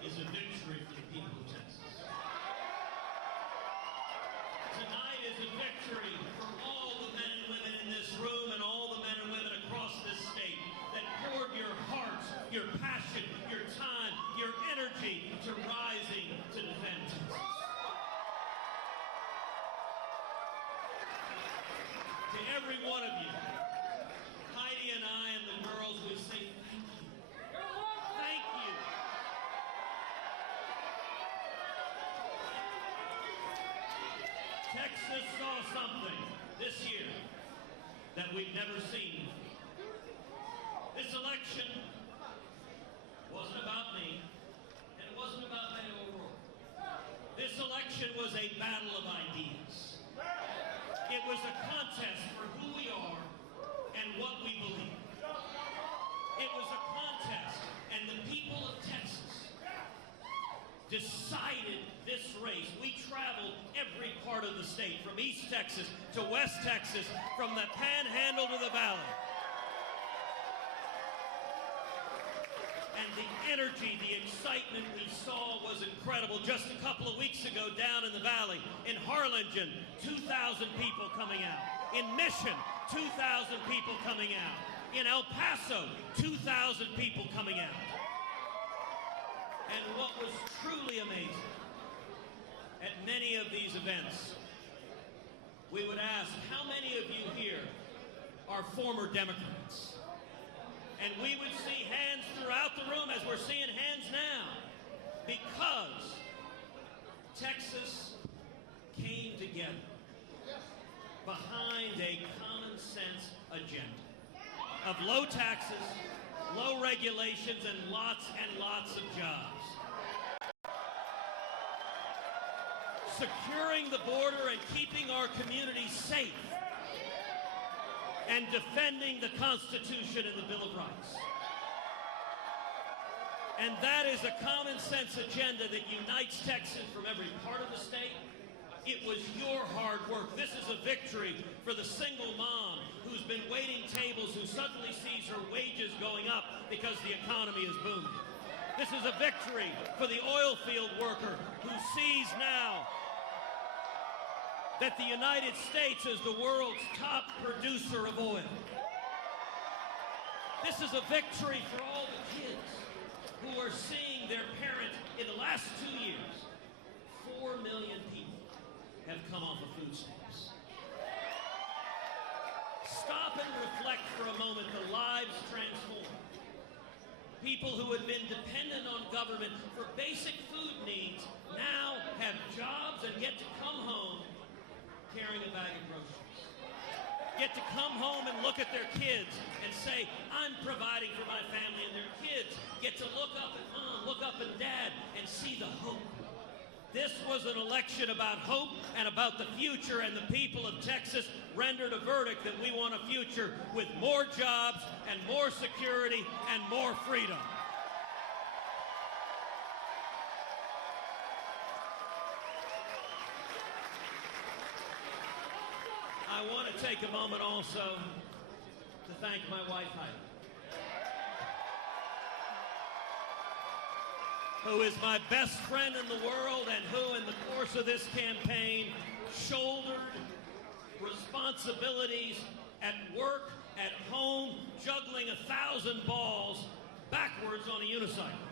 is a victory for the people of Texas. Tonight is a victory for all the men and women in this room and all the men and women across this state that poured your hearts, your passion, your time, your energy to rising to defend Texas. To every one of you, Heidi and I and the girls, we say thank you. Thank you. Texas saw something this year that we've never seen before. This election wasn't about me, and it wasn't about Beto O'Rourke. This election was a battle of ideas. It was a contest for who we are and what we believe. It was a contest, and the people of Texas decided this race. We traveled every part of the state, from East Texas to West Texas, from the Panhandle to the Valley. And the energy, the excitement we saw was incredible. Just a couple of weeks ago down in the Valley, in Harlingen, 2,000 people coming out. In Mission, 2,000 people coming out. In El Paso, 2,000 people coming out. And what was truly amazing, at many of these events, we would ask, how many of you here are former Democrats? And we would see hands throughout the room, as we're seeing hands now, because Texas came together behind a common sense agenda of low taxes, low regulations, and lots of jobs. Securing the border and keeping our communities safe. And defending the Constitution and the Bill of Rights. And that is a common sense agenda that unites Texans from every part of the state. It was your hard work. This is a victory for the single mom who's been waiting tables, who suddenly sees her wages going up because the economy is booming. This is a victory for the oil field worker who sees now that the United States is the world's top producer of oil. This is a victory for all the kids who are seeing their parents. In the last 2 years, 4 million people have come off of food stamps. Stop and reflect for a moment. The lives transformed. People who had been dependent on government for basic food needs now have jobs and get to come home carrying a bag of groceries. Get to come home and look at their kids and say, I'm providing for my family, and their kids get to look up at mom, look up at dad, and see the hope. This was an election about hope and about the future, and the people of Texas rendered a verdict that we want a future with more jobs and more security and more freedom. I want to take a moment also to thank my wife, Heidi, who is my best friend in the world and who, in the course of this campaign, shouldered responsibilities at work, at home, juggling 1,000 balls backwards on a unicycle.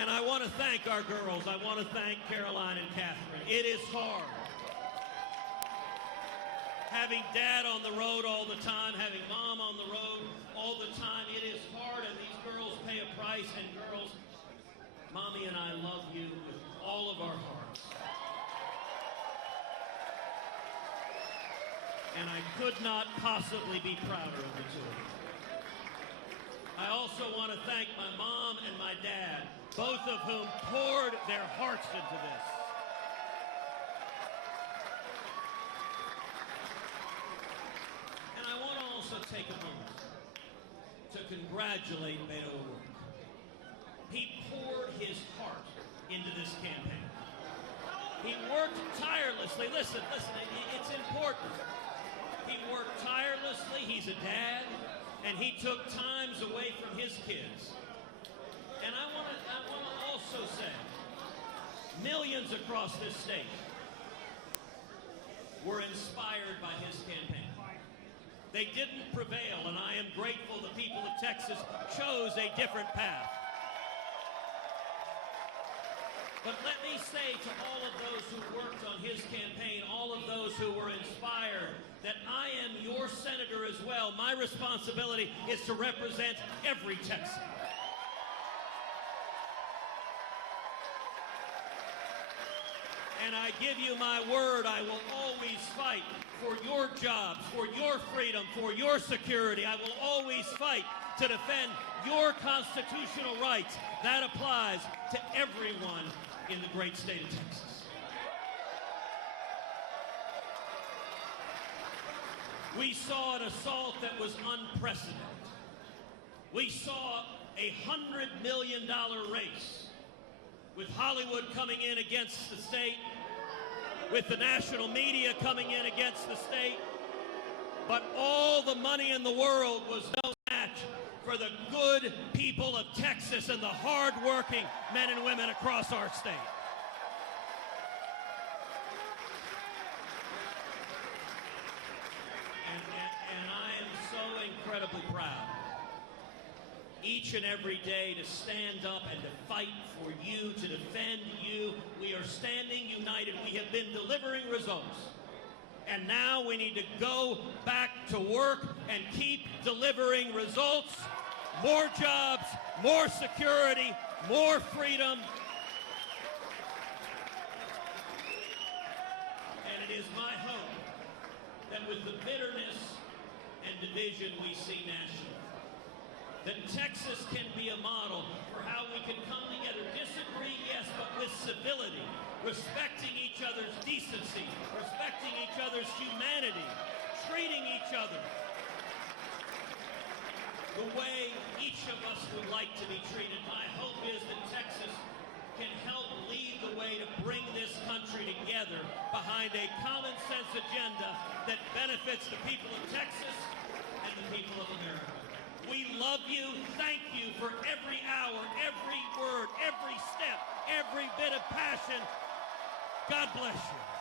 And I want to thank our girls. I want to thank Caroline and Catherine. It is hard. Having dad on the road all the time, having mom on the road all the time, it is hard, and these girls pay a price. And girls, Mommy and I love you with all of our hearts. And I could not possibly be prouder of the two of you. I also want to thank my mom and my dad, both of whom poured their hearts into this. And I want to also take a moment to congratulate Beto O'Rourke. He poured his heart into this campaign. He worked tirelessly. Listen, it's important. He worked tirelessly. He's a dad, and he took times away from his kids. And I want to also say, millions across this state were inspired by his campaign. They didn't prevail, and I am grateful the people of Texas chose a different path. But let me say to all of those who worked on his campaign, all of those who were inspired, that I am your senator as well. My responsibility is to represent every Texan. And I give you my word, I will always fight for your jobs, for your freedom, for your security. I will always fight to defend your constitutional rights. That applies to everyone in the great state of Texas. We saw an assault that was unprecedented. We saw a $100 million race with Hollywood coming in against the state, with the national media coming in against the state. But all the money in the world was no match for the good people of Texas and the hard-working men and women across our state. And I am so incredibly proud each and every day to stand up and to fight for you, to defend you. We are standing united. We have been delivering results. And now we need to go back to work and keep delivering results. More jobs, more security, more freedom. And it is my hope that with the bitterness and division we see nationally, that Texas can be a model for how we can come together, disagree, yes, but with civility, respecting each other's decency, respecting each other's humanity, treating each other the way each of us would like to be treated. My hope is that Texas can help lead the way to bring this country together behind a common sense agenda that benefits the people of Texas and the people of America. We love you. Thank you for every hour, every word, every step, every bit of passion. God bless you.